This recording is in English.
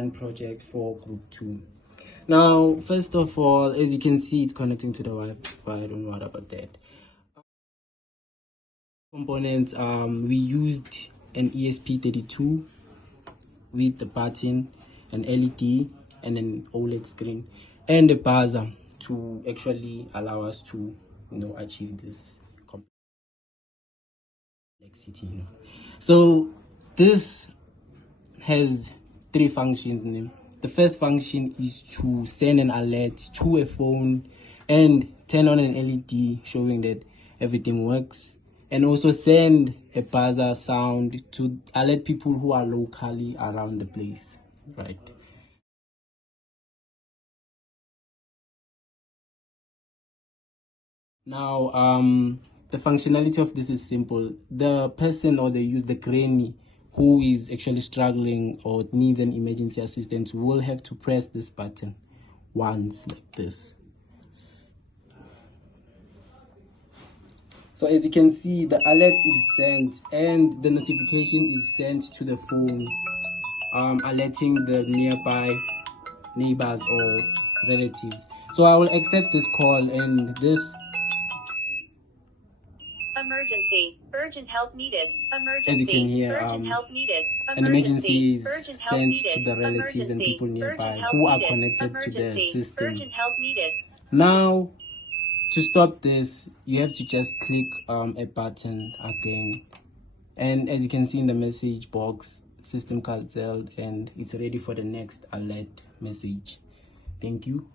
design project for group 2. Now, first of all, as you can see, it's connecting to the Wi-Fi. I don't know what about that. Components, we used an ESP32 with the button, an LED, and an OLED screen, and a buzzer to actually allow us to, achieve this complexity. So this has 3 functions in it. The first function is to send an alert to a phone and turn on an LED showing that everything works, and also send a buzzer sound to alert people who are locally around the place, right? Now, the functionality of this is simple. The person or the granny who is actually struggling or needs an emergency assistance will have to press this button once, like this. So as you can see, the alert is sent and the notification is sent to the phone, alerting the nearby neighbors or relatives. So I will accept this call, and this emergency, urgent help needed. Emergency, as you can hear, urgent help needed. an emergency is urgent help sent needed. to the relatives and people nearby who are connected to the system. Urgent help needed. Now, to stop this, you have to just click a button again, and as you can see in the message box, system cancelled, and it's ready for the next alert message. Thank you.